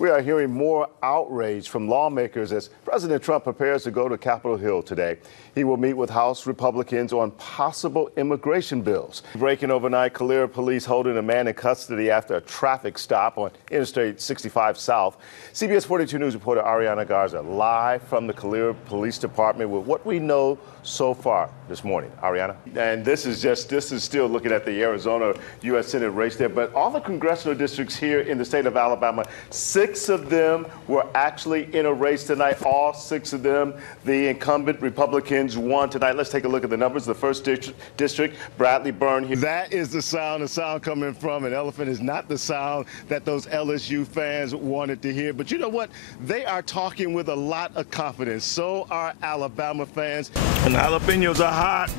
We are hearing more outrage from lawmakers as President Trump prepares to go to Capitol Hill today. He will meet with House Republicans on possible immigration bills. Breaking overnight, Calera police holding a man in custody after a traffic stop on Interstate 65 South. CBS 42 News reporter Ariana Garza live from the Calera Police Department with what we know so far this morning. Ariana? And this is still looking at the Arizona U.S. Senate race there, but all the congressional districts here in the state of Alabama, 6 of them were actually in a race tonight. All 6 of them, the incumbent Republicans won tonight. Let's take a look at the numbers. The first district, Bradley Byrne here. That is the sound coming from an elephant is not the sound that those LSU fans wanted to hear. But you know what? They are talking with a lot of confidence. So are Alabama fans. And jalapenos are hot.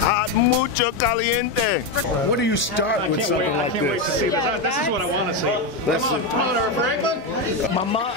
Hot, mucho caliente. What do you start with something like this? I can't wait to see this. This is what I want to see. Art Franklin? Mama.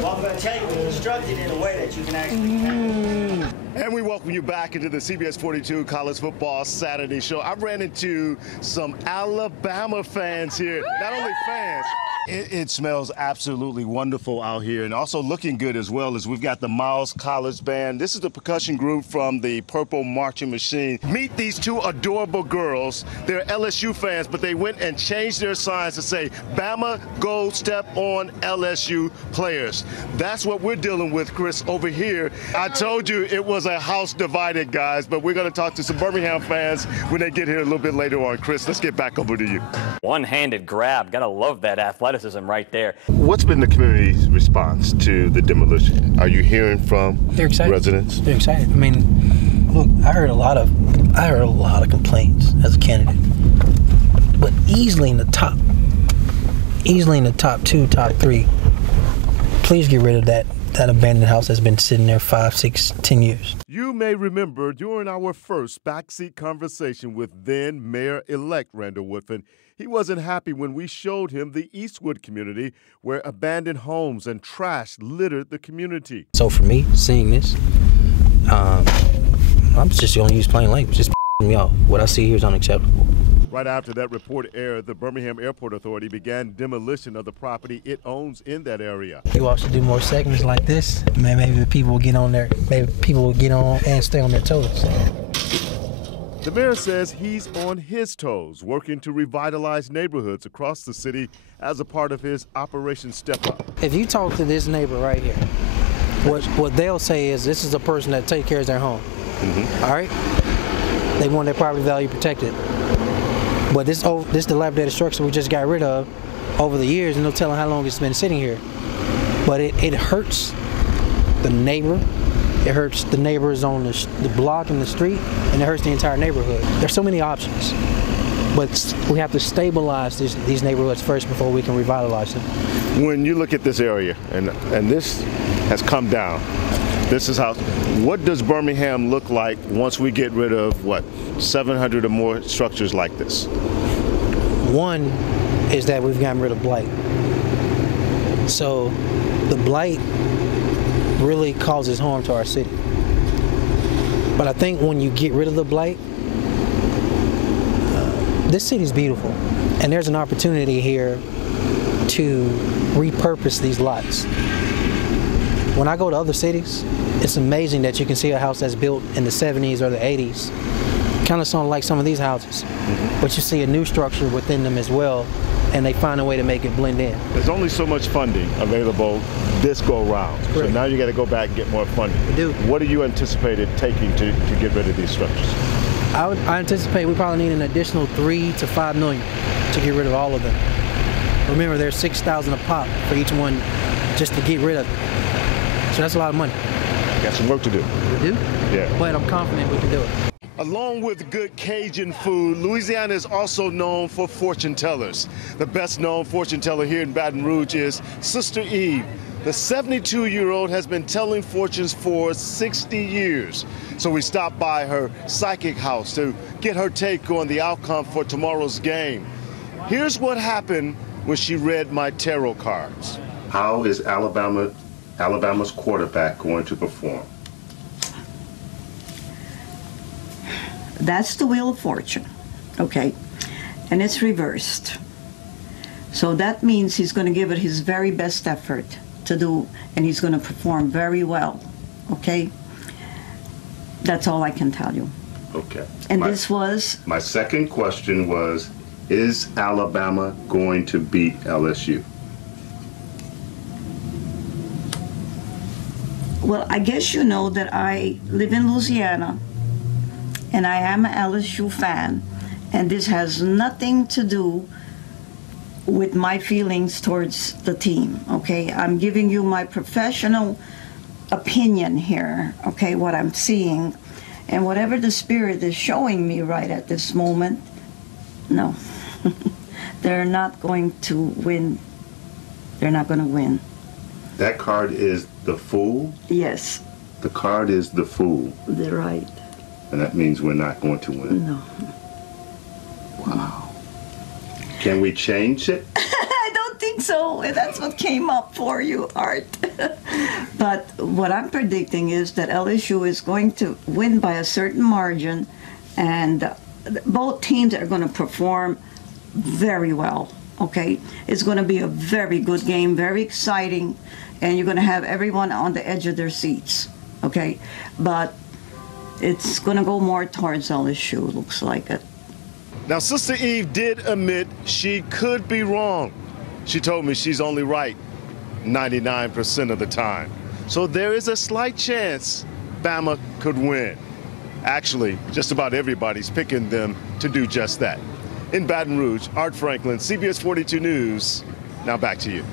Well, I'm going to tell you, we instructed in a way that you can actually And we welcome you back into the CBS 42 College Football Saturday Show. I ran into some Alabama fans here. Not only fans, it smells absolutely wonderful out here, and also looking good as well as we've got the Miles College Band. This is the percussion group from the Purple Marching Machine. Meet these 2 adorable girls. They're LSU fans, but they went and changed their signs to say, Bama, go step on LSU players. That's what we're dealing with, Chris, over here. I told you it was a house divided, guys, but we're going to talk to some Birmingham fans when they get here a little bit later on. Chris, let's get back over to you. One-handed grab. Gotta love that athleticism right there. What's been the community's response to the demolition? Are you hearing from residents? They're excited. I mean, look, I heard a lot of complaints as a candidate, but easily in the top 2, top 3. Please get rid of that abandoned house that's been sitting there 5, 6, 10 years. You may remember during our first backseat conversation with then Mayor-elect Randall Woodfin, he wasn't happy when we showed him the Eastwood community where abandoned homes and trash littered the community. So for me, seeing this, I'm just going to use plain language. Just me off. What I see here is unacceptable. Right after that report aired, the Birmingham Airport Authority began demolition of the property it owns in that area. You all should do more segments like this. Maybe people will get on there. Maybe people will get on and stay on their toes. The mayor says he's on his toes, working to revitalize neighborhoods across the city as a part of his Operation Step Up. If you talk to this neighbor right here, what they'll say is this is a person that takes care of their home. All right? They want their property value protected. But this dilapidated structure we just got rid of over the years, and no telling how long it's been sitting here. But it hurts the neighbor. It hurts the neighbors on the block and the street, and it hurts the entire neighborhood. There's so many options, but we have to stabilize these neighborhoods first before we can revitalize them. When you look at this area, and this has come down, this is how, what does Birmingham look like once we get rid of, 700 or more structures like this? One is that we've gotten rid of blight. So the blight really causes harm to our city. But I think when you get rid of the blight, this city's beautiful, and there's an opportunity here to repurpose these lots. When I go to other cities, it's amazing that you can see a house that's built in the 70s or the 80s, kind of sound like some of these houses, but you see a new structure within them as well, and they find a way to make it blend in. There's only so much funding available this go round. So now you got to go back and get more funding. We do. What do you anticipate it taking to get rid of these structures? I anticipate we probably need an additional $3 to $5 million to get rid of all of them. Remember, there's $6,000 a pop for each one just to get rid of it. So that's a lot of money. Got some work to do. We do? Yeah. But I'm confident we can do it. Along with good Cajun food, Louisiana is also known for fortune tellers. The best known fortune teller here in Baton Rouge is Sister Eve. The 72-year-old has been telling fortunes for 60 years. So we stopped by her psychic house to get her take on the outcome for tomorrow's game. Here's what happened when she read my tarot cards. How is Alabama's quarterback going to perform? That's the Wheel of Fortune, okay? And it's reversed. So that means he's going to give it his very best effort to do, and he's going to perform very well. Okay? That's all I can tell you. Okay. And my, this was... My second question was, is Alabama going to beat LSU? Well, I guess you know that I live in Louisiana, and I am an LSU fan, and this has nothing to do with my feelings towards the team, okay? I'm giving you my professional opinion here, okay, what I'm seeing, and whatever the Spirit is showing me right at this moment, no. They're not going to win. They're not going to win. That card is the Fool? Yes. The card is the Fool. They're right. And that means we're not going to win. No. Wow. Can we change it? I don't think so. That's what came up for you, Art. But what I'm predicting is that LSU is going to win by a certain margin, and both teams are going to perform very well. Okay? It's going to be a very good game, very exciting, and you're going to have everyone on the edge of their seats. Okay? But it's going to go more towards LSU, looks like it. Now, Sister Eve did admit she could be wrong. She told me she's only right 99% of the time. So there is a slight chance Bama could win. Actually, just about everybody's picking them to do just that. In Baton Rouge, Art Franklin, CBS42 News. Now back to you.